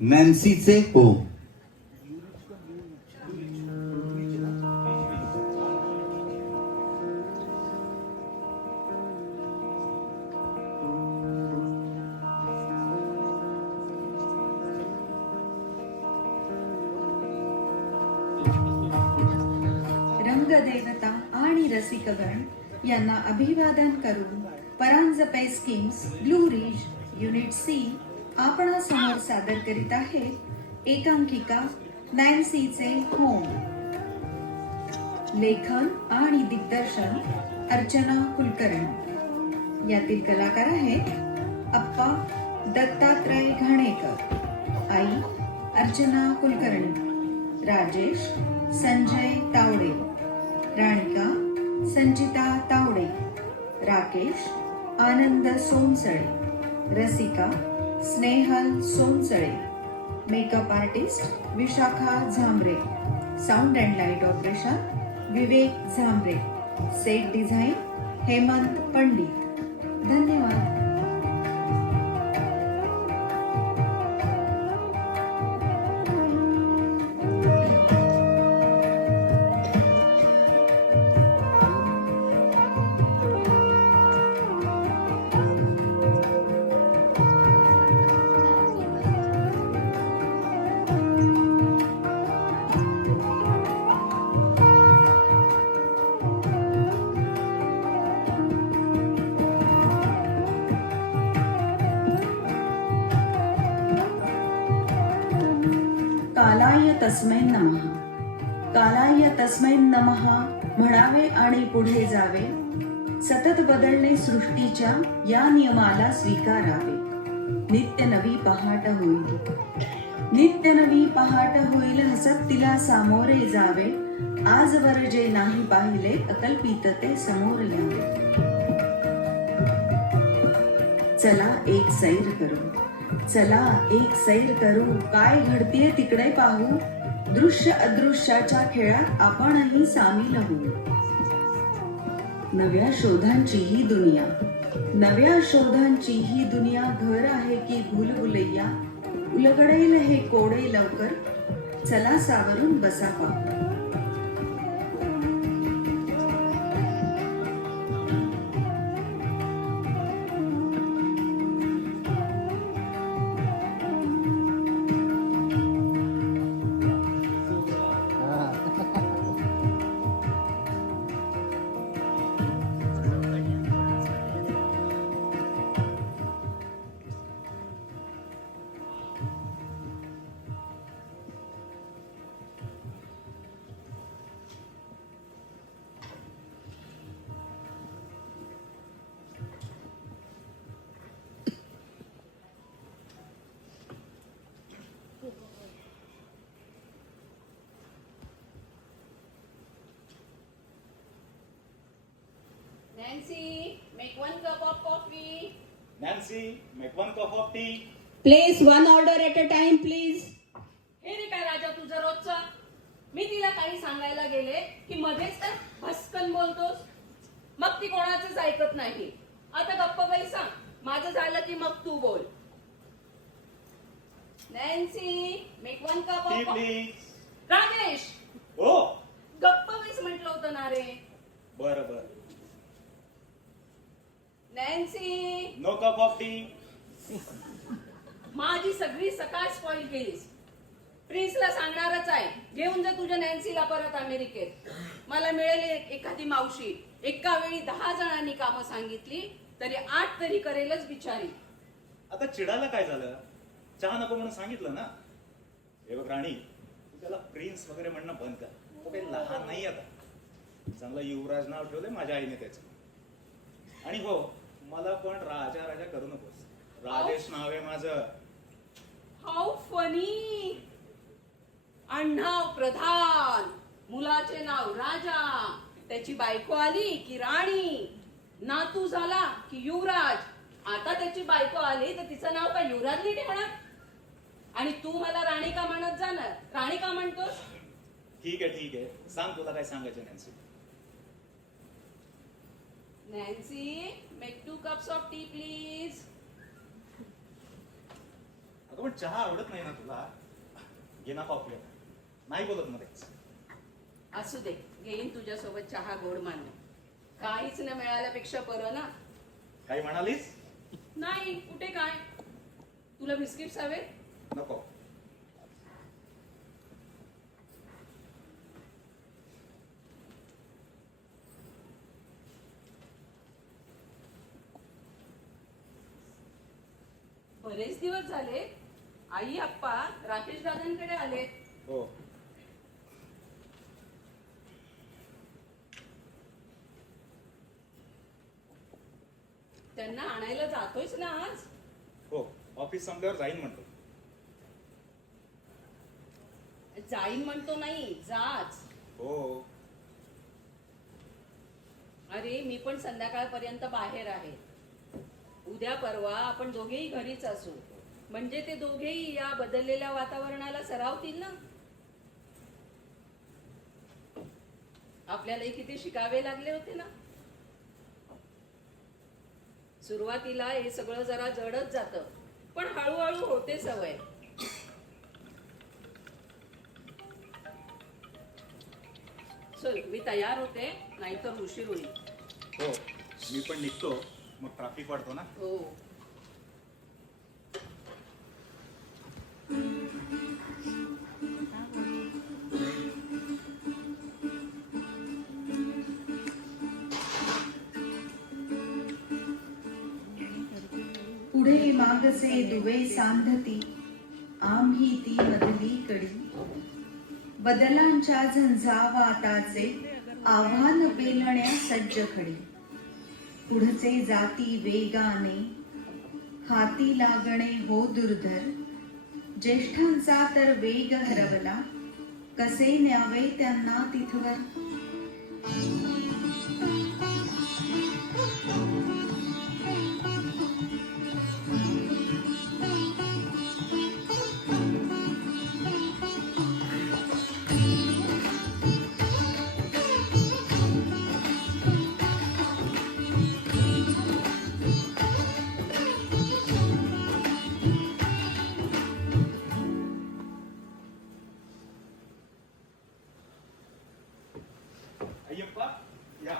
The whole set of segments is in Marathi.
नॅन्सीचे होम. रंगदेवता आणि रसिकगण यांना अभिवादन करून Paranjape schemes blue ridge unit C आपणासमोर सादर करीत आहे एकांकिका नॅन्सीचे होम. लेखन आणि दिग्दर्शन अर्चना कुलकर्णी. यातील कलाकार आहेत अप्पा दत्तात्रय घाणेकर, आई Archana Kulkarni, Rajesh Sanjay Tawde, Ranika Sanchita Tawde, Rakesh Anand Sonsale, Rasika Snehal Sonsale, makeup artist Vishakha Zambare, sound and light operation Vivek Zambare, set design Hemant Pandit. धन्यवाद. कालाय तस्मै नमः. कालाय तस्मै नमः म्हणावे आणि पुढे जावे. सतत बदलणे सृष्टीच्या या नियमाला स्वीकारावे. नित्य नवी पहाट होईल, नित्य नवी पहाट होईल, हसत तिला सामोरे जावे. आजवर जे नाही पाहिले अकल्पित ते समोर यावे. चला एक सैर करू, चला एक सैर करू, काय घडतीये तिकडे पाहू. दृश्य अदृश्याच्या खेळात आपणही सामील होऊ. नव्या शोधांची ही दुनिया, नव्या शोधांची ही दुनिया घर आहे की भूलभुलैया. उलगडेल हे कोडे लवकर, चला सावरून बसा पाहू. Nancy, make 1 cup of coffee. Nancy, make 1 cup of tea. Place one order at a time, please. हे रे काय राजा तुझं रोजचा. मी तिला काही सांगायला गेले की मध्येच तर भस्कन बोलतोस. मग ती कोणाचंच ऐकत नाही. आता गप्प बाई सांग, माझं झालं की मग तू बोल. Nancy, make 1 cup Tea, of coffee. please. Rajesh, Oh, गप्प बाईच म्हटलं होतं ना रे. बरं बरं. Nancy, No cup of tea. माझी सगळी सकाळ स्पॉइल केलीस. प्रिन्सला सांगणारच आहे, घेऊन जा तुझ्या नॅन्सीला परत अमेरिकेत. मला मिळेल एखादी मावशी. एका वेळी 10 जणांनी कामं सांगितली तरी 8 तरी करेलच बिचारी. आता चिडायला काय झालं? चहा नको म्हणून सांगितलं ना. हे बघ राणी, तू त्याला प्रिन्स वगैरे म्हणणं बंद कर. तो काही लहान नाही आता. चांगलं युवराज नाव ठेवलंय माझ्या आईने त्याचं. आणि हो, मला पण राजा राजा करू नकोस. राजेश नाव आहे माझं. How funny. आडनाव प्रधान, मुलाचे नाव राजा, त्याची बायको आली की राणी, नातू झाला की युवराज. आता त्याची बायको आली तर तिचं नाव काय युवराज नाही ठेवणार? आणि तू मला राणी का म्हणत जाणार? राणी का म्हणतोस? ठीक आहे, सांग तुला काय सांगायचं Nancy. Nancy, make 2 cups of tea, please. अगं पण चहा आवडत नाही ना तुला? घे ना कॉफी आता. नाही बोलत मध्येच. असू दे, घेईन तुझ्यासोबत चहा गोड मानून. काहीच न मिळाल्यापेक्षा बरं ना. काही म्हणालीस? नाही, कुठे काय. तुला बिस्किट्स हवे? नको. बरेच दिवस झाले. आई आप्पा राकेश दादांकडे आले. हो. त्यांना आणायला जातोयच ना आज? हो, ऑफिस संपल्यावर जाईन म्हणतो. जाईन म्हणतो नाही, जाच. हो. अरे मी पण संध्याकाळपर्यंत बाहेर आहे. उद्या परवा आपण दोघेही घरीच असू. म्हणजे ते दोघेही या बदललेल्या वातावरणाला सरावतील ना. आपल्यालाही किती शिकावे लागले होते ना. सुरुवातीला हे सगळं जरा जडच जातं, पण हळूहळू होते सवय. चल मी तयार होते, नाहीतर उशीर होईल. हो, मी पण निघतो. मग ट्रॅफिक वाढतो ना. हो. पुढे मागचे दुवे सांधती आम्ही ती मधली कडी. बदलांच्या झंझावाताचे आव्हान पेलण्या सज्ज खडी. पुढचे जाती वेगाने हाती लागणे हो दुर्धर. ज्येष्ठांचा तर वेग हरवला, कसे न्यावे त्यांना तिथवर. अय्यप्पा या.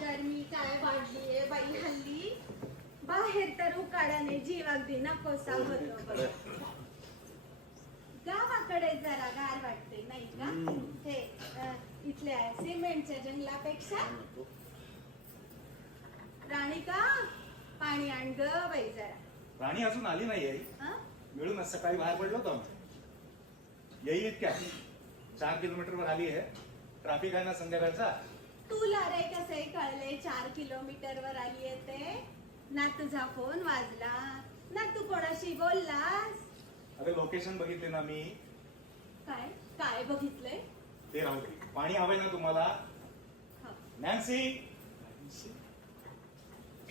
गरमी काय वाढलीये बाई हल्ली. बाहेर तर उकाड्याने जीव अगदी नकोसा होतो बघ. गावाकडे जरा गार वाटते नाही का? हे इथल्या सिमेंटच्या जंगलापेक्षा. राणिका पाणी आण ग बाई जरा. राणी अजून आली नाही आई. हं? मिळूनच सकाळी बाहेर पडलो होतो आम्ही. येईल इतक्या 4 किलोमीटरवर आली आहे. ट्रॅफिक आहे ना संध्याकाळचा. तुला रे कसे कळले 4 किलोमीटर वर आली येते? ना तुझा फोन वाजला ना तू कोणाशी बोललास. अरे लोकेशन बघितले ना मी. काय काय बघितलंय? ते राहू दे. पाणी हवंय ना तुम्हाला? हं, नॅन्सी.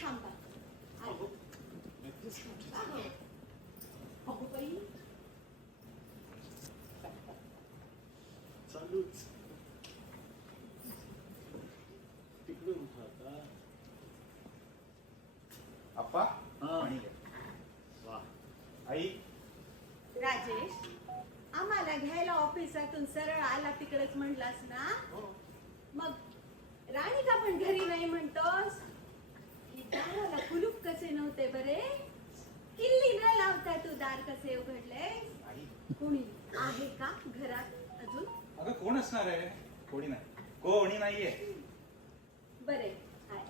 थांबा. आलो. अहो. अहो बाई. चालूच तिकडून खाता. आप्पा हा. पाणी घ्या. वा, आई राजेश आम्हाला घ्यायला ऑफिसातून सरळ आला तिकडेच म्हणलास ना. मग राणीका पण घरी नाही म्हणतोस. ही दाराला कुलूप कसे नव्हते बरे? किल्ली न लावता तू दार कसे उघडले? आई. कोणी आहे का घरात अजून? अगं कोण असणार आहे? कोणी नाही. कोणी नाहीये. बरे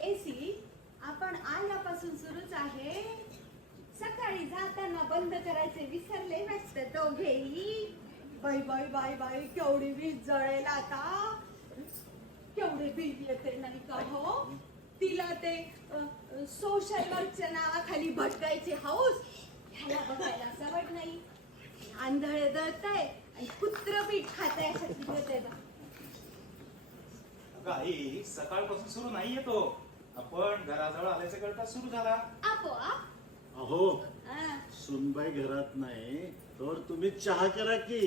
एसी आपण आल्यापासून सुरूच आहे. सकाळी जाताना बंद करायचे विसरले वाटतं दोघेही. बाई बाई बाई बाई केवढी वीज जळेल आता. केवढे बिल येते नाही का हो. तिला ते सोशल वर्कच्या नावाखाली भटकायचे हौस. ह्याला बघायला सवड नाही. आंधळे दळतय आणि कुत्र पीठ खाताय अशातली होते बा. अगं आई सकाळपासून सुरू नाहीये तो. आपण घराजवळ आल्याच्या कळता सुरू झाला. आपोआप. अहो हा. सुनबाई घरात नाही तर तुम्ही चहा करा की.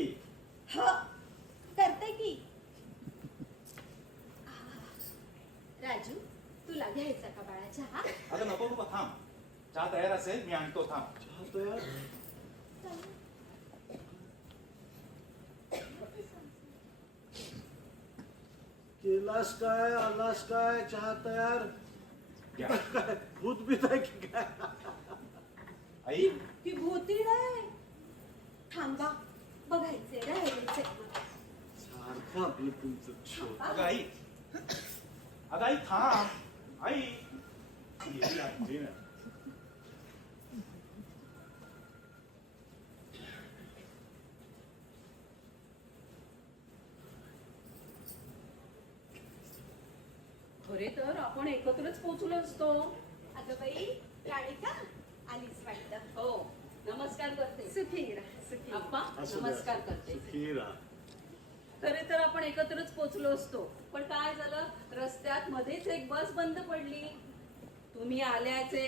हो करते की. राजू तुला घ्यायचा का बाळा चहा? अगं नको बाबा थांब. चहा तयार असेल, मी आणतो, थांब. चहा तयार. केलास काय, आलास काय, चहा तयार. घ्या. काय भूत बीत आहे की काय? आई, की भूती रे. थांबा, बघायचे राहिलेचे. सारखं आपलं तुमचं शोध. अगं आई, अगं आई थांब. आई गेली आजी ना. खरे तर आपण एकत्रच पोहोचलो असतो. अगं बाई, राणिका आलीच वाटतं. हो, नमस्कार करते. सुखी राहा, सुखी. आप्पा, असू द्या. नमस्कार करते. सुखी राहा. खरे तर आपण एकत्रच पोहोचलो असतो, पण काय झालं, रस्त्यात मध्येच एक बस बंद पडली. तुम्ही आल्याचे,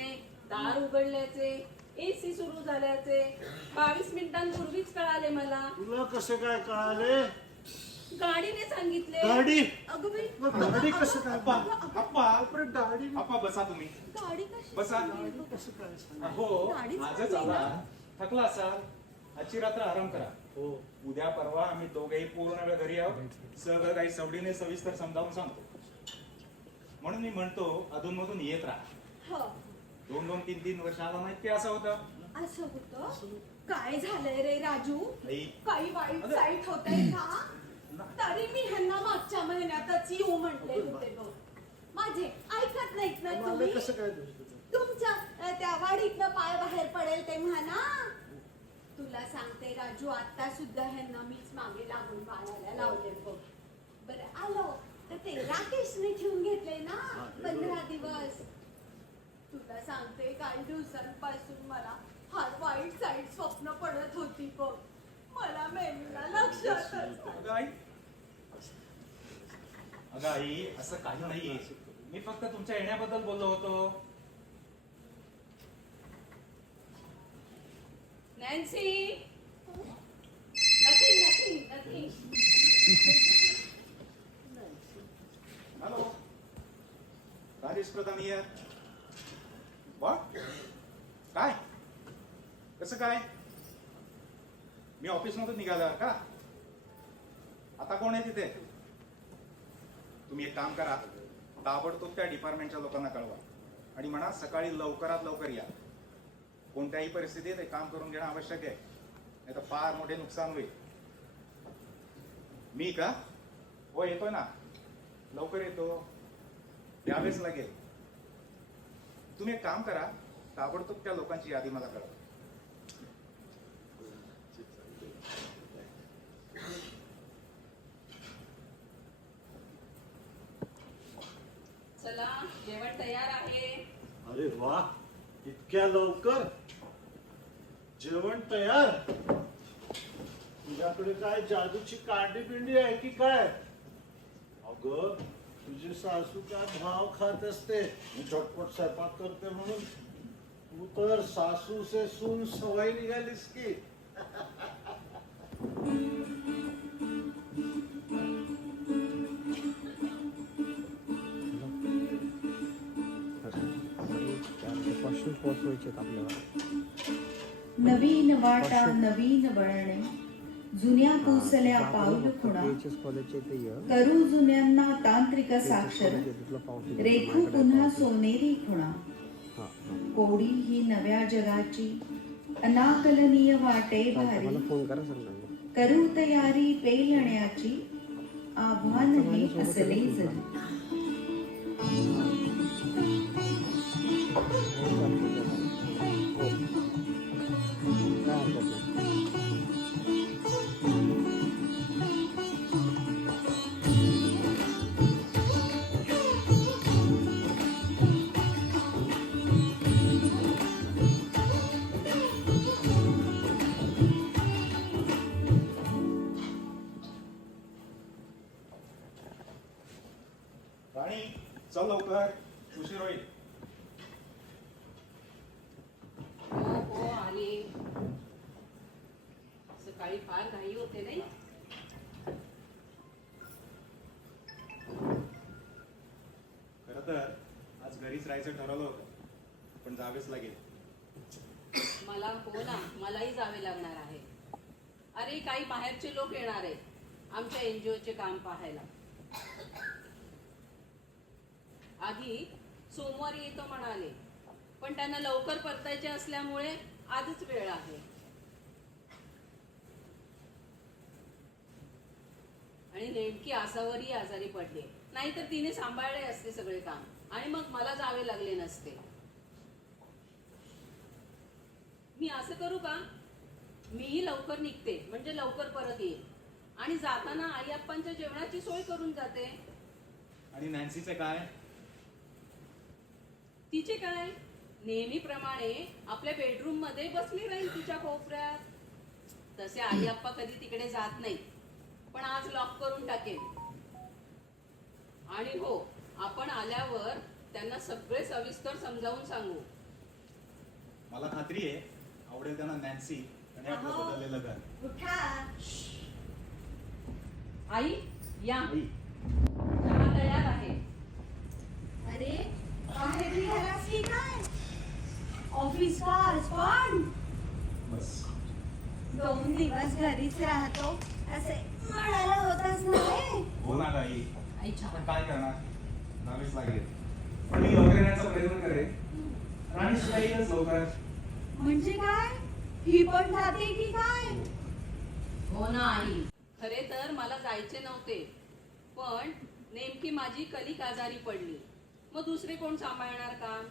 दार उघडल्याचे, एसी सुरू झाल्याचे 22 मिनिटांपूर्वीच कळाले मला. तुला कसे काय कळाले? गाडीने सांगितले. गाडी. अगं बाई, मग गाडी कसं काय? अप्पा, अप्पा, बापरे, गाडी. अप्पा बसा तुम्ही. गाडी कशी बसा. चालली? कसं काय सांग? हो, गाडीच आजच चालली आला. ना. थकला असाल, आजची रात्र आराम करा. हो. उद्या परवा आम्ही दोघेही पूर्ण वेळ घरी आहोत. सगळं काही सवडीने सविस्तर समजावून सांगतो. म्हणून मी म्हणतो अधूनमधून येत राहा. हो, 2-2, 3-3 वर्ष आला नाहीत की असं होतं. असं होतं. काय झालंय रे राजू? आई, काही वाईट अगं. साईट होतंय का? तरी मी ह्यांना मागच्या महिन्यातच येऊ म्हटले होते बघ. माझे ऐकत नाहीत ना मला तुम्ही? कसं काय दिसतं? तुमच्या त्या वाडीतनं पाय बाहेर पडेल तेव्हा ना. तुला सांगते राजू, आता सुद्धा ह्यांना मीच मागे लागून बाळाला लावले बघ. बरं आलो तर ते राकेशने ठेवून घेतले ना 15 दिवस. तुला सांगते काही दिवसांपासून मला फार वाईट साईट स्वप्न पडत होती बघ. मला मेंदूला लक्षातच नाही. अगं आई, अगं आई, असं काही नाहीये. मी फक्त तुमच्या येण्याबद्दल बोललो होतो. Nancy, nothing nothing nothing. Hello, Rajesh Pradhan here. What? काय, कसं काय? मी ऑफिस मधून निघाल्यावर का? आता कोण आहे तिथे? तुम्ही एक काम करा, ताबडतोब त्या डिपार्टमेंटच्या लोकांना कळवा आणि म्हणा सकाळी लवकरात लवकर या. कोणत्याही परिस्थितीत हे काम करून घेणं आवश्यक आहे, नाही तर फार मोठे नुकसान होईल. मी का? हो, येतोय ना, लवकर येतो, यावेच लागेल. तुम्ही एक काम करा, ताबडतोब त्या लोकांची यादी मला कळवा. चला, जेवण तयार आहे. अरे वा, इतक्या लवकर जेवण तयार? तुझ्याकडे काय जादूची कांडी पिंडी आहे की काय? अगं, तुझी सासू काय भाव खात असते, मी झटपट स्वयंपाक करते म्हणून. तू तर सासू से सून सवय निघालीस की. नवीन वाटा नवीन वळणे, जुन्या कोसल्या पाऊल खुणा, करू जुन्यांना तांत्रिक साक्षर, रेखू पुन्हा सोनेरी खुणा. कोडी ही नव्या जगाची अनाकलनीय वाटे भारी, करू तयारी पेलण्याची, आव्हान हे असले जरी. राणी, चल लवकर, उशीर होईल. हो हो, आले. सकाळी फार घाई होते नाही. खरं तर आज घरीच राहायचं ठरवलं होतं, पण जावेच लागेल. हो ना, मलाही जावे लागणार आहे. अरे काही बाहेरचे लोक येणार आहेत आमच्या एनजीओचे काम पाहायला. आधी सोमवारी येतो म्हणाले, पण त्यांना लवकर परतायचे असल्यामुळे आजच वेळ आहे. आणि नेमकी आसावरही आजारी पडले, नाहीतर तिने सांभाळले असते सगळे काम आणि मग मला जावे लागले नसते. मी असं करू का, मीही लवकर निघते म्हणजे लवकर परत येईल आणि जाताना आई आप्पांच्या जेवणाची सोय करून जाते. आणि नॅन्सीचे काय? तिचे काय, नेहमीप्रमाणे आपल्या बेडरूम मध्ये बसली राहील तिच्या कोपऱ्यात. तसे आई आप्पा कधी तिकडे जात नाही, पण आज लॉक करून टाकेल. आणि हो, आपण आल्यावर त्यांना सगळे सविस्तर समजावून सांगू. मला खात्री आहे आवडेल त्यांना नॅन्सी आणि आपलं अहो. बदललेलं घर. उठा. आई या, आई, चहा तयार आहे. अरे बाहेर निघालास की काय? ऑफिस का आज पण? बस. 2 दिवस घरीच राहतो असे म्हणायला होतच नाही. हो ना आई, आई चहा. पण काय करणार, जावेच लागेल. पण मी लवकर येण्याचा प्रयत्न करेन. राणी सुद्धा येईलच लवकर. म्हणजे काय, ही पण जाते की काय? हो ना आई, खरे तर मला जायचे नव्हते, पण नेमकी माझी कलिक आजारी पडली. मग दुसरे कोण सांभाळणार काम?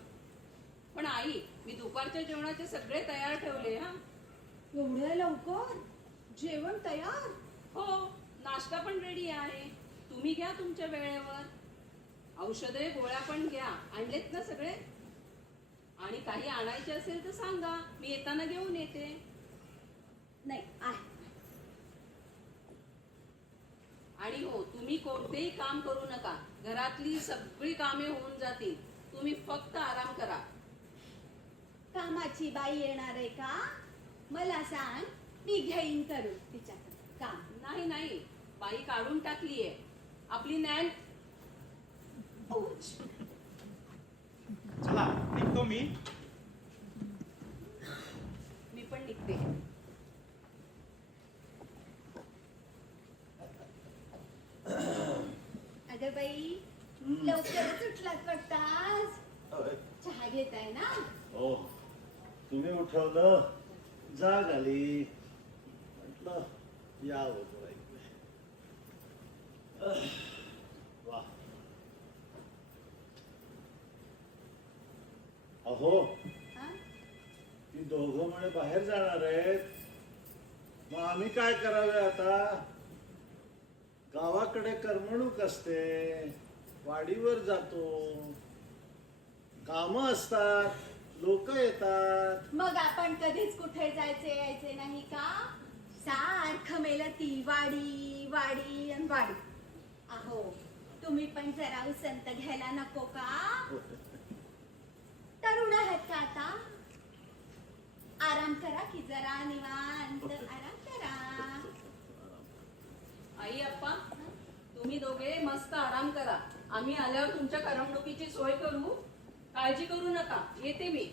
पण आई, मी दुपारच्या जेवणाचे सगळे तयार ठेवले. हा एवढ्या लवकर जेवण तयार? हो, नाश्ता पण रेडी आहे. तुम्ही घ्या तुमच्या वेळेवर. औषधे गोळ्या पण घ्या. आणलेत ना सगळे? आणि काही आणायचे असेल तर सांगा, मी येताना घेऊन येते. नाही आहे. आणि हो, तुम्ही कोणतेही काम करू नका. घरातली सगळी कामे होऊन जातील. तुम्ही फक्त आराम करा. कामाची बाई येणार आहे का? मला सांग, मी घेईन करून तिच्याकडे काम. नाही नाही, बाई काढून टाकलीये. आपली नॅन. चला निघतो मी. मी पण निघते. अगं बाई, लवकरच उठलात वाटतं आज. चहा घेताय ना? हो, तुम्ही उठवलं, जाग आली, म्हटलं यावं जरा इकडे. वा. अहो, हा? ती दोघं म्हणे बाहेर जाणार आहेत, मग आम्ही काय करावे आता? गावाकडे करमणूक असते, वाडीवर जातो, काम असतात, लोक येतात. मग आपण कधीच कुठे जायचे यायचे नाही का? सारखं मेलं ती वाडी वाडी आणि वाडी. अहो, तुम्ही पण जरा उसंत घ्यायला नको का? तरुण आहात का आता? आराम करा की जरा, निवांत आराम करा. आई अप्पा, तुम्ही दोघे मस्त आराम करा. आम्ही आल्यावर तुमच्या करमणुकीची सोय करू. काळजी करू नका, येते मी.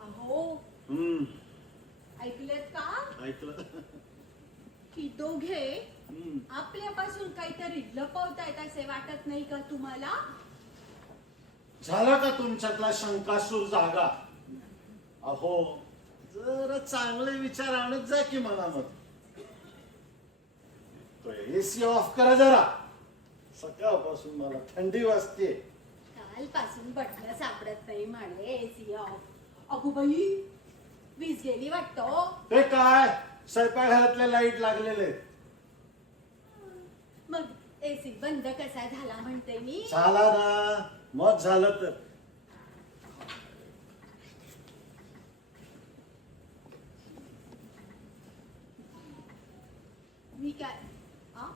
अहो, ऐकलेत का? ऐकलं. की दोघे हम्म. आपल्यापासून काहीतरी लपवतायत असे वाटत नाही का तुम्हाला? झाला का तुमच्यातला शंकासूर जागा? अहो, जरा चांगले विचार आणत जा की मनामध्ये. तो एसी ऑफ करा जरा. सकाळपासून मला थंडी वाजते. कालपासून बटणं सापडत नाही म्हणे एसी ऑफ. अगो बाई, वीज गेली वाटतो. ते काय, स्वयंपाकघरातले लाईट लागलेले. मग एसी बंद कसा झाला म्हणते मी. झाला ना, मग झालं तर. मी काय आ?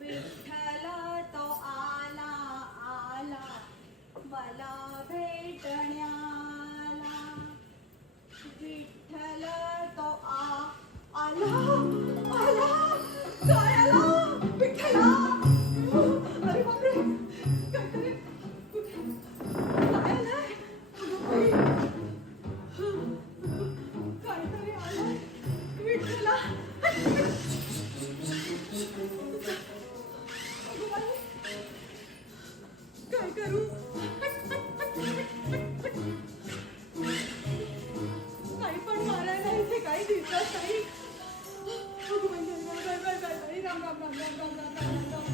विठ्ठला तो आला आला मला भेटण्या. ताई. अगं बाई, बाई, बाई, बाई, बाई, राम, राम, राम, राम, राम, राम, राम, राम, राम.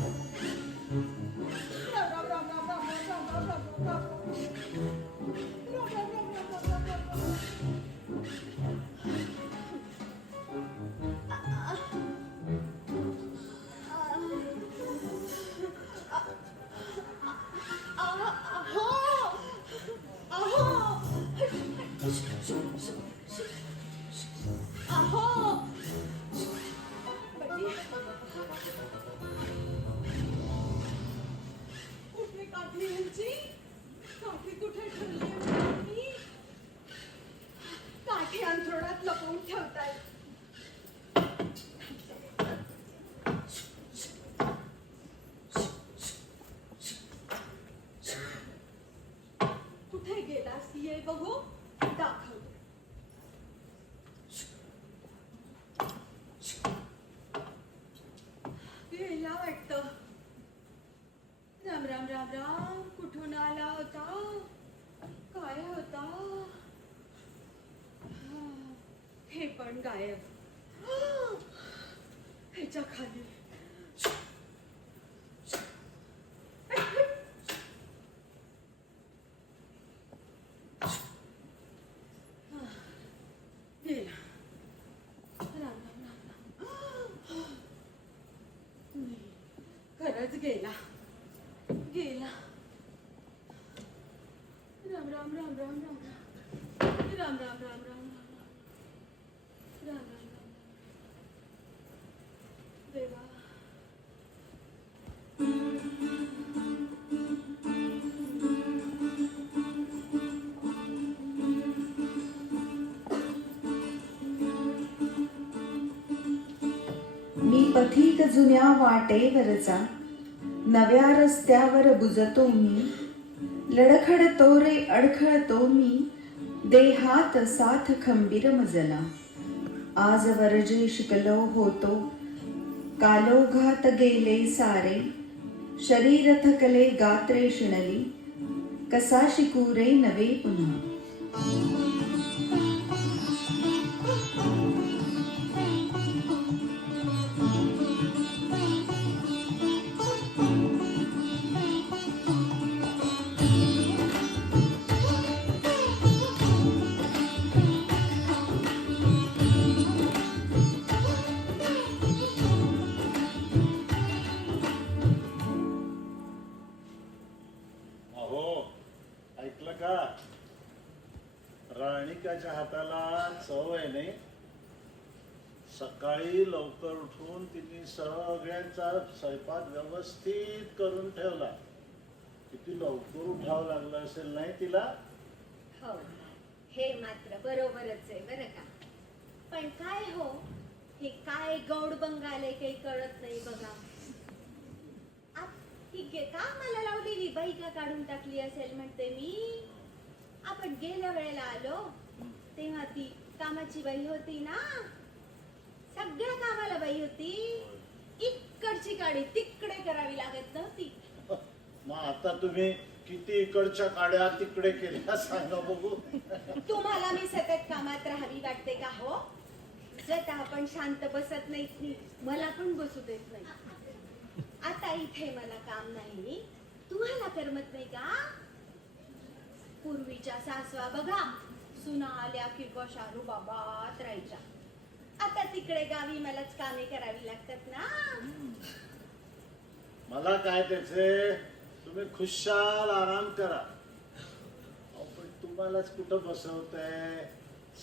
राम, राम, राम, राम, राम, राम, राम, राम, राम, राम, राम. राम, राम, राम, राम, राम, राम, राम, राम. कुठे काठी यांची? काठी कुठे ठेवली यांनी? काठी अंथरुणात लपवून ठेवतायत. कुठे गेलास ये बघू, दाखव. गेला वाटतं. राम राम राम राम. कुठून आला होता? काय होता? हे पण गायब. ह्याच्या खाली गेला. राम राम राम राम. नाही, खरंच गेला. गेला. राम राम राम राम राम राम. राम राम राम राम राम राम. राम राम राम राम. देवा. मी पथिक जुन्या वाटेवरचा, नव्या रस्त्यावर बुजतो मी. लडखडतो रे अडखळतो मी, देहात साथ खंबीर मजला. आजवर जे शिकलो होतो, कालोघात गेले सारे. शरीर थकले गात्रे शिणली, कसा शिकू रे नवे पुन्हा. अहो, ऐकलं का? राणिकाच्या हाताला चव आहे नाही. सकाळी लवकर उठून तिने सगळ्यांचा स्वयंपाक व्यवस्थित करून ठेवला. किती लवकर उठावं लागलं असेल नाही तिला? हो, हे मात्र बरोबरच आहे बरं का. पण काय हो, हे काय गौड बंगाले काही कळत नाही बघा. ठीक आहे का मला लावलेली बाई का काढून टाकली असेल म्हणते मी. आपण गेल्या वेळेला आलो तेव्हा ती कामाची बाई होती ना, सगळ्या कामाला बाई होती. इकडची काडी तिकडे करावी लागत नव्हती. मग आता तुम्ही किती इकडच्या काड्या तिकडे केल्या सांगा बघू. तुम्हाला मी सतत कामात राहावी वाटते का हो? जर आपण शांत बसत नाही, मला पण बसू देत नाही. आता इथे मला काम नाही, तुम्हाला करमत नाही का? पूर्वीच्या सासवा बघा, सुना आल्या की कशारू बाबात राहायच्या. आता तिकडे गावी मलाच कामे करावी लागतात ना. मला काय त्याचे, तुम्ही खुशाल आराम करा. अहो, पण तुम्हालाच कुठं बसवतंय?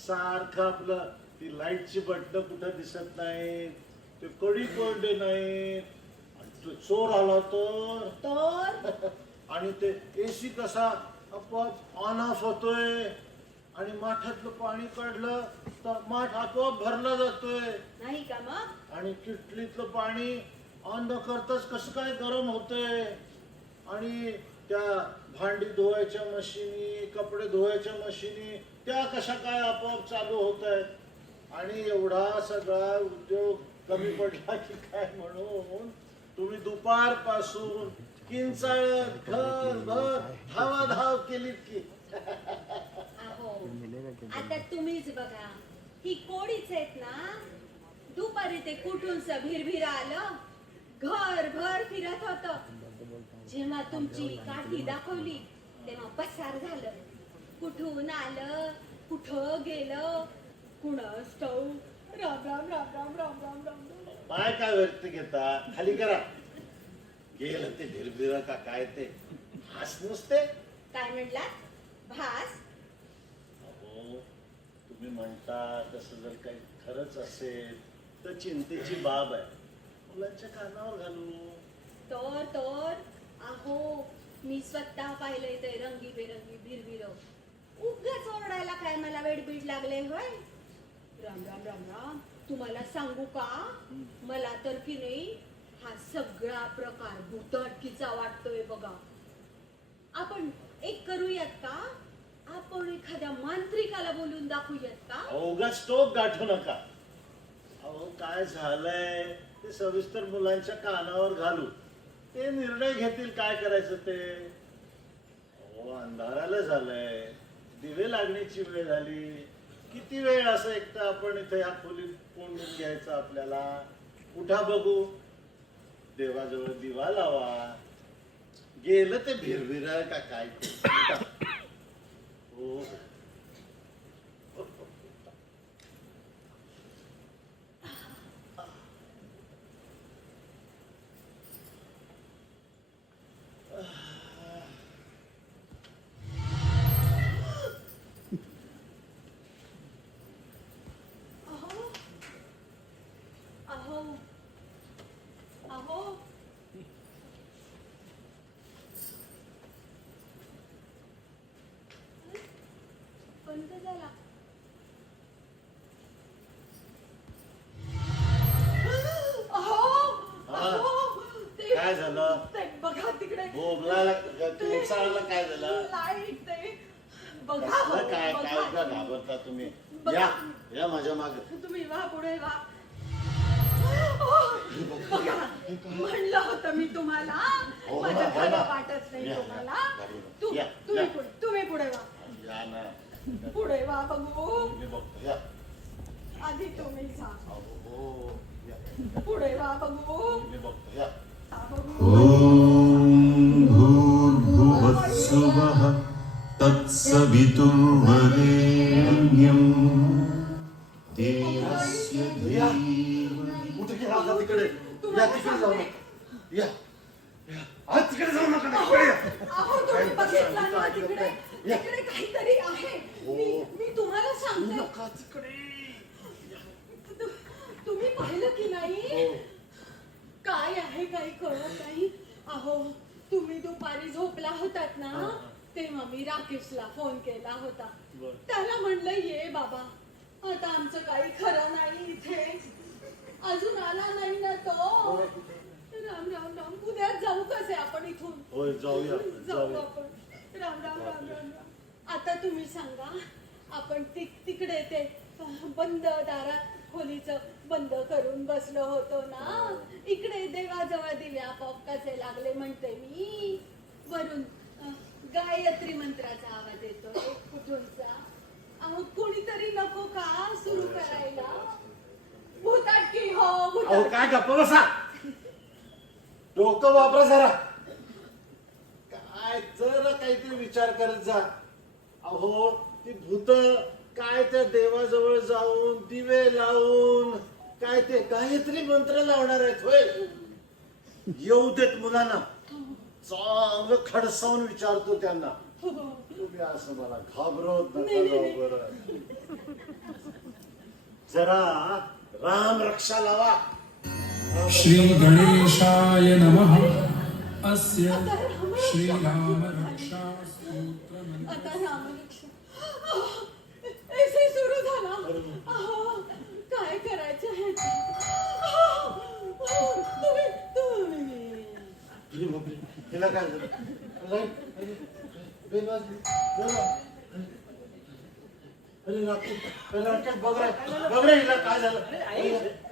सारखं आपलं ती लाईटची बटणं कुठं दिसत नाही, ते कडी पडले नाही, तो चोर आला तर आणि ते एसी कसा आपोआप ऑन ऑफ होतोय, आणि माठातलं पाणी काढलं तर माठ आपोआप भरला जातोय, नाही का मग? आणि किटलीतलं पाणी ऑन न करताच कसं काय गरम होतंय, आणि त्या भांडी धुवायच्या मशिनी, कपडे धुवायच्या मशिनी त्या कशा काय आपोआप चालू होत आहेत. आणि एवढा सगळा उद्योग कमी पडला की काय म्हणून तुम्ही दुपारपासून किंचाळत घरभर धावाधाव केलीत की. अहो, आता तुम्हीच बघा, ही कोडीच आहेत ना. दुपारी ते कुठूनच भिरभिर आलं, घरभर फिरत होत. जेव्हा तुमची काठी दाखवली तेव्हा पसार झालं. कुठून आलं, कुठं गेलं, कुणास ठाऊक. राम राम राम राम राम राम राम राम. पाय काय व्यक्त घेता, खाली करा. गेलं ते भिरभिरा का काय ते हास नुसते. काय म्हणलात? भास? अहो, तुम्ही म्हणता तसं जर काही खरंच असेल तर चिंतेची बाब आहे. मुलांच्या कानावर घालू. तर अहो, मी स्वतः पाहिलंय ते रंगीबेरंगी भिरभिर. उगाच ओरडायला काय मला वेडबीड लागले होय. राम राम राम राम. तुम्हाला सांगू का, मला तर की नाही हा सगळा प्रकार भूतटकीचा वाटतोय बघा. आपण एक करूयात का, आपण एखाद्या मांत्रिकाला बोलून दाखवूयात का? उगाच टोक गाठू नका. अहो काय झालंय ते सविस्तर मुलांच्या कानावर घालू. ते निर्णय घेतील काय करायचं ते. अहो अंधाराला झालंय, दिवे लागण्याची वेळ झाली. किती वेळ असं एकटं आपण इथे या खोलीत कोंडून घ्यायचं आपल्याला. उठा बघू, देवाजवळ दिवा लावा. गेलं ते भिरभिरा का काय ते. हो अहो अहो बंद झाला. काय झालं? ते बघा तिकडे बोबलाला तुमचा काय झालं? लाईट ते बघा. कसलं काय काय का घाबरता तुम्ही? या या माझ्या मागे. तुम्ही वा पुढे वा. बघा, म्हणलं होतं मी तुम्हाला. हो, माझं हो खरं ना. वाटत नाही या, तुम्हाला. या, तुम्ही पुढे वा. या ना. पुढे वा बघू. मी बघतो. या. आधी तुम्ही जा. हो, या. पुढे वा बघू. मी बघतो. या. बघू. ॐ भूर्भुवस्सुवः तत्सवितुर्वरेण्यं देवस्य या. धीमहि कुठे गेला आता तिकडे? या तिकडे जाऊ नका. या. या. आज तिकडे जाऊ नका. तिकडे या. अहो तुम्ही बघितलं ना तिकडे. या. तिकडे काहीतरी आहे. मी तुम्हाला सांगते. नका तिकडे. तुम्ही पाहिलं की नाही? हो. काय आहे काही कळत नाही. अहो तुम्ही दुपारी झोपला होतात ना, तेव्हा मी राकेशला फोन केला होता. बरं. त्याला म्हणलं ये बाबा, आता आमचं काही खरं नाही इथे. अजून आला नाही ना तो. राम राम राम. उद्या जाऊ कसे आपण इथून? होय जाऊया. जाऊ आपण. राम राम राम राम राम. आता तुम्ही सांगा, आपण तिकडे ते बंद दारात खोलीचं बंद करून बसलो होतो ना, इकडे देवाजवळ दिवे आपोआप कसे लागले म्हणते मी. वरून गायत्री मंत्राचा आवाज येतो कुठूनचा. अहो कोणीतरी नको का सुरू करायला? भूताटकी हो अहो भूताटकी. काय गप्प बसा. डोकं वापरा जरा. काय जरा काहीतरी विचार करत जा. अहो ती भूत काय त्या देवाजवळ जाऊन दिवे लावून काय ते गायत्री मंत्र लावणार आहेत होय. येऊ देत मुलांना. चांगलं खडसावून विचारतो त्यांना. तुम्ही असं मला घाबरवत नका जाऊ बरं. जरा राम रक्षा लावा. श्री गणेशाय नमः अस्य श्रीराम रक्षा आता रामरक्षा. एसी सुरू झाला. अहो, काय करायचं आहे? तुम्ही अरे बापरे, हिला काय झालं? बेल वाजली. बेल वाजली. अरे राकेश बघ रे हिला काय झालं?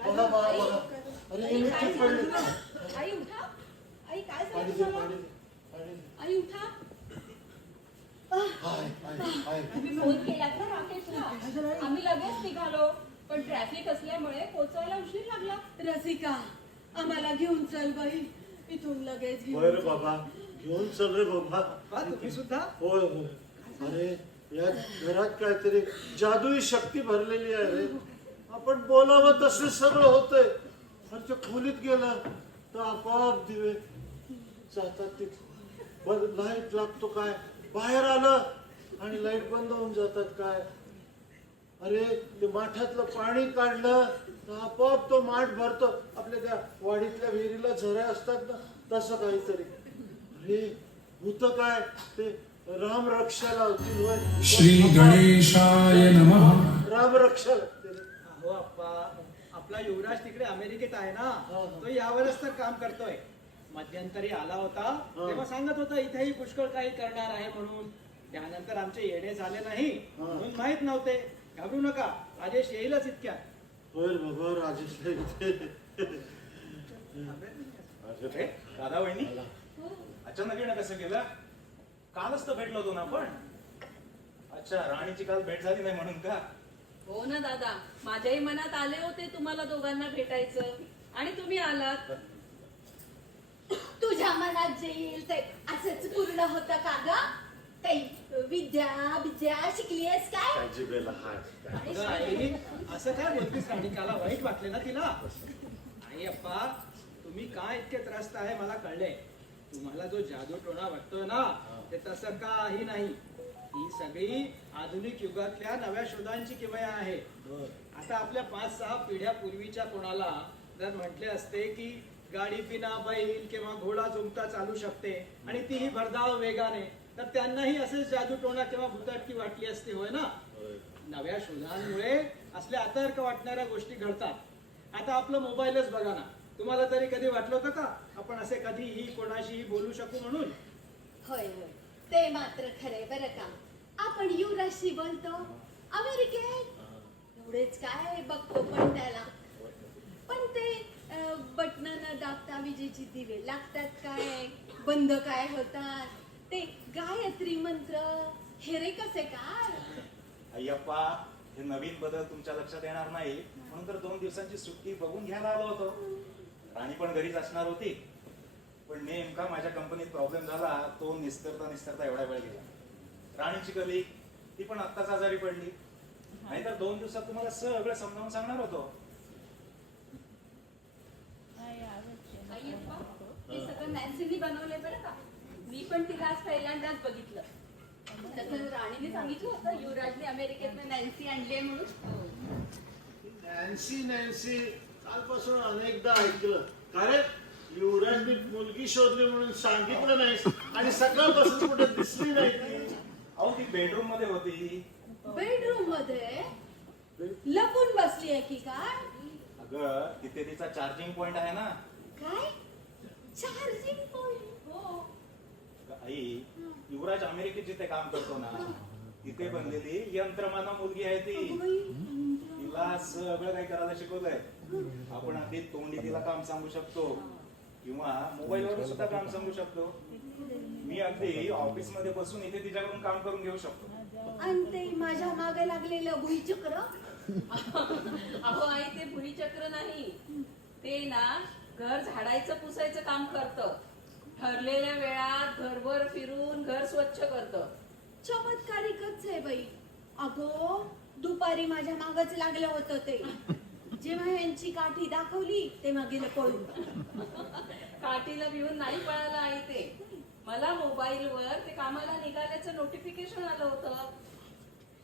बघा बघा बघा. अरे हिने चूक पडली. आई उठा. आई काय पाणी झालं दे, तुम्हाला? पाणी दे, पाणी दे. आई उठा. हाय हाय हाय. आम्ही फोन केला का राकेशला? आम्ही लगेच निघालो. पण ट्रॅफिक असल्यामुळे पोचायला उशीर लागला. रसिका, आम्हाला घेऊन चल बाई, इथून लगेच घेऊन बरं चल. बाबा, घेऊन चल रे बाबा. तुम्ही सुद्धा होय होय. अरे या घरात काहीतरी जादुई शक्ती भरलेली आहे रे. आपण बोलावं तसे सगळं होतंय. आमच्या खोलीत गेलं तर आपोआप दिवे जातात तिथे. लाईट लागतो काय, बाहेर आलं आणि लाईट बंद होऊन जातात काय. अरे ते माठातलं पाणी काढलं तर आपोआप तो माठ भरतो. आपल्या त्या वाडीतल्या विहिरीला झऱ्या असतात ना, तसं काहीतरी. अरे भूत काय ते राम रक्षा लावतील होय. श्री गणेशाय नमः. राम रक्षा लागते रे. हो अप्पा, आपला युवराज तिकडे अमेरिकेत आहे ना, हा. तो यावरच तर काम करतोय. मध्यंतरी आला होता तेव्हा सांगत होता इथेही पुष्कळ काही करणार आहे म्हणून. त्यानंतर आमचे येणे झाले नाही म्हणून माहित नव्हते. घाबरू नका, राजेश येईलच इतक्यात. होय बाबा, राजेशला इथे. अरे दादा वहिनी, अचानक येणं कसं केलं? कालच तर भेटलो होतो ना आपण. अच्छा, राणीची काल भेट झाली नाही म्हणून का? हो ना दादा, माझ्याही मनात आले होते तुम्हाला दोघांना भेटायचं आणि तुम्ही आलात. तुझ्या मनात जे येईल ते असंच पूर्ण होतं का ग? काही विद्या शिकलीयस काय? काय जिभेला हात. अगं आई, असं काय बोलतेस राणिकाला? वाईट वाटले ना तिला? आई अप्पा, तुम्ही काय इतके त्रस्त आहे मला कळले. तुम्हाला जो जादू टोणा वाटतोय ना, ते तसं काही नाही. ही सगळी आधुनिक युगातल्या नव्या शोधांची किमया आहे. आता आपल्या 5-6 पिढ्या पूर्वीच्या कोणाला जर म्हटले असते की गाडी बिना बैल किंवा घोडा झुमता चालू शकते आणि तीही भरधाव वेगाने, तर त्यांनाही असेच जादू टोणा किंवा भुताटकी वाटली असते, होय ना? नव्या शोधांमुळे असल्या अतर्क वाटणाऱ्या गोष्टी घडतात. आता आपलं मोबाईलच बघा ना, तुम्हाला तरी कधी वाटलं होतं का आपण असे कधीही कोणाशीही बोलू शकू म्हणून? होय होय, ते मात्र खरे बरं का. आपण युवराजशी बोलतो अमेरिकेत, एवढेच काय बघतो पण त्याला. पण ते बटन न दाबता विजेची दिवे लागतात काय, बंद काय होतात, ते गायत्री मंत्र हे रे कसे काय. अय्यप्पा, हे नवीन बदल तुमच्या लक्षात येणार नाही म्हणून तर 2 दिवसांची सुट्टी बघून घ्यायला आलो होतो. राणी पण घरीच असणार होती, पण नेमका माझ्या कंपनीत प्रॉब्लेम झाला. तो निस्तरता एवढा वेळ गेला. राणीची कली ती पण आत्ताच आजारी पडली. नाहीतर 2 दिवसात तुम्हाला सगळं समजावून सांगणार होतो. अय्यप्पा, हे सगळं नॅन्सीनी बनवलंय बरं का. मी पण तिला आज पहिल्यांदाच बघितलं. तसं राणीने सांगितलं होतं युवराजने अमेरिकेतनं नॅन्सी आणली म्हणून. नॅन्सी नॅन्सी कालपासून अनेकदा ऐकलं. कारण युवराजनी मुलगी शोधली म्हणून सांगितलं नाही आणि सकाळपासून कुठे दिसली नाही ती. अहो, ती बेडरूम मध्ये होती. बेडरूम मध्ये लपून बसली आहे की काय? अगं, तिथे तिचा चार्जिंग पॉइंट आहे ना. काय चार्जिंग पॉइंट? हो, आई, युवराज अमेरिकेत जिथे काम करतो ना, तिथे बनलेली यंत्रमानव मुलगी आहे ती. तिला सगळं काही करायला शिकवलंय. आपण अगदी तोंडी तिला काम सांगू शकतो किंवा मोबाईलवर सुद्धा काम सांगू शकतो. मी अगदी ऑफिस मध्ये बसून इथे तिच्याकडून काम करून घेऊ शकतो. आणि ते माझ्या मागे लागलेलं भुईचक्र? अहो आई, ते भुईचक्र नाही, ते ना घर झाडायचं पुसायचं काम करतं. ठरलेल्या वेळात घरभर फिरून घर स्वच्छ करतं. चमत्कारिकच आहे बाई. अगो, दुपारी माझ्या मागच लागलं होतं ते. जेव्हा यांची काठी दाखवली तेव्हा गेलं पळून. काठीला भिवून नाही पळायला आई ते. मला मोबाईलवर ते कामाला निघाल्याचं नोटिफिकेशन आलं होतं.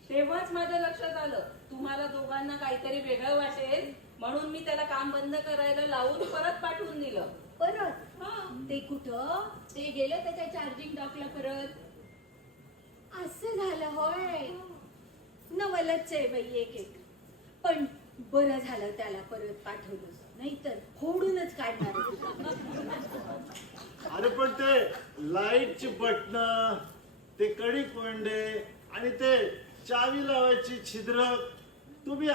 तेव्हाच माझ्या लक्षात आलं तुम्हाला दोघांना काहीतरी वेगळं वाटेल म्हणून मी त्याला काम बंद करायला लावून परत पाठवून दिलं. परत? हा, ते कुठं? ते गेलं त्याच्या चार्जिंग डॉकला परत. असं झालं होय. नवलच आहे बाई एक एक. पण बरं झालं त्याला परत पाठवलं, नाहीतर फोडूनच काढणार होतं. अरे पण ते लाईटची बटन, ते कडी कोंडे आणि ते चावी लावायची छिद्र, तुम्ही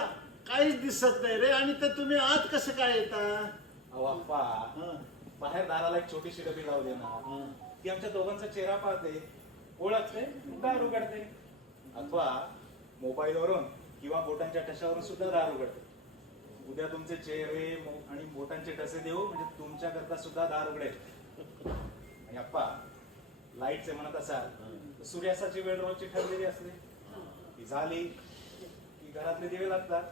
काहीच दिसत नाही रे. आणि ते तुम्ही आत कसं काय येता? अहो अप्पा, बाहेर दाराला एक छोटीशी डबी लावली ना, ती आमच्या दोघांचा चेहरा पाहते, ओळखते, दार उघडते. अथवा मोबाईलवरून किंवा बोटांच्या ठशावरून सुद्धा दार उघडते. उद्या तुमचे चेहरे आणि बोटांचे डसे देऊ म्हणजे तुमच्या करता सुद्धा दार उघडेल. आणि अप्पा लाईटचे म्हणत असाल तर सूर्यास्ताची वेळ रोजची ठरलेली असते. ती झाली की घरातले दिवे लागतात.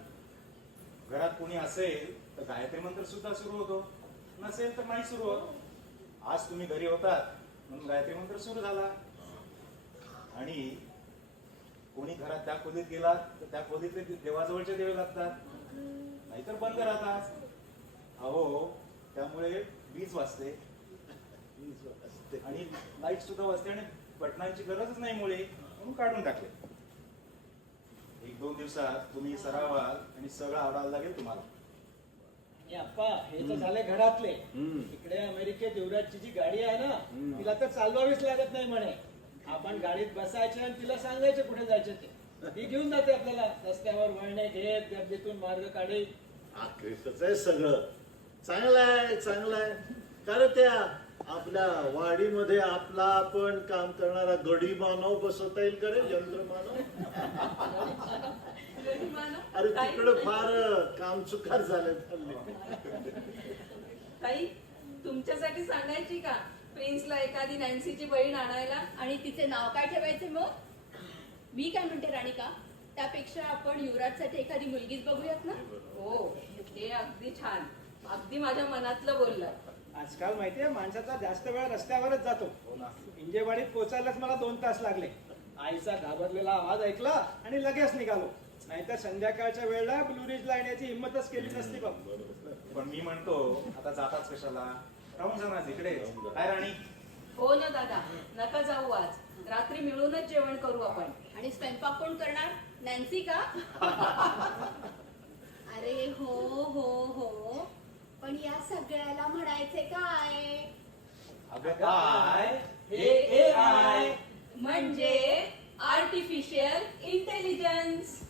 घरात कोणी असेल तर गायत्री मंत्र सुद्धा सुरू होतो, नसेल तर नाही सुरू होत. आज तुम्ही घरी होतात म्हणून गायत्री मंत्र सुरू झाला. आणि कोणी घरात त्या खोलीत गेला तर त्या खोलीतले देवाजवळचे दिवे लागतात, नाहीतर बंद राहतात. अहो त्यामुळे वीज वाचते आणि लाईट सुद्धा वाचते आणि बटनांची गरजच नाही मुळे, म्हणून काढून टाकले. 1-2 दिवसात तुम्ही सराव व्हाल आणि सगळं आवडायला लागेल तुम्हाला. आणि अप्पा हे तर झाले घरातले. इकडे अमेरिकेत युवराजची जी गाडी आहे ना, तिला तर चालवावीच लागत नाही म्हणे. आपण गाडीत बसायचे आणि तिला सांगायचे कुठे जायचे ते. ती घेऊन जाते आपल्याला रस्त्यावर वळणे घेत, गर्दीतून मार्ग काढी. आखरीतच आहे सगळं. चांगलं आहे, चांगलं आहे. कारण त्या आपल्या वाडीमध्ये आपला आपण काम करणारा गडी मानव बसवता येईल का रे, यंत्र मानव? अरे तिकडं फार काम चुकार झाले ताई तुमच्यासाठी सांगायची का प्रिन्सला एखादी नॅन्सीची बहीण आणायला? आणि तिचे नाव काय ठेवायचे मग? मी काय म्हणते राणिका, त्यापेक्षा आपण युवराजसाठी एखादी मुलगीच बघूयात ना. हो हे अगदी छान, अगदी माझ्या मनातलं बोललं. आजकाल माहितीये माणसाचा जास्त वेळ रस्त्यावरच जातो. इंजेवाडीत पोचायलाच मला 2 तास लागले. आईचा घाबरलेला आवाज ऐकला आणि लगेच निघालो. नाहीतर संध्याकाळच्या वेळेला ब्लू रिजला येण्याची हिंमतच केली नसती बघ. पण मी म्हणतो आता जाताच कशाला, राहून जा ना तिकडे. काय राणी? हो ना दादा, नका जाऊ आज. रात्री मिळूनच जेवण करू आपण. आणि स्वयंपाक कोण करणार? नॅन्सी का? अरे हो हो हो, पण या सगळ्याला म्हणायचे काय? अगं काय? हे AI म्हणजे आर्टिफिशियल इंटेलिजन्स.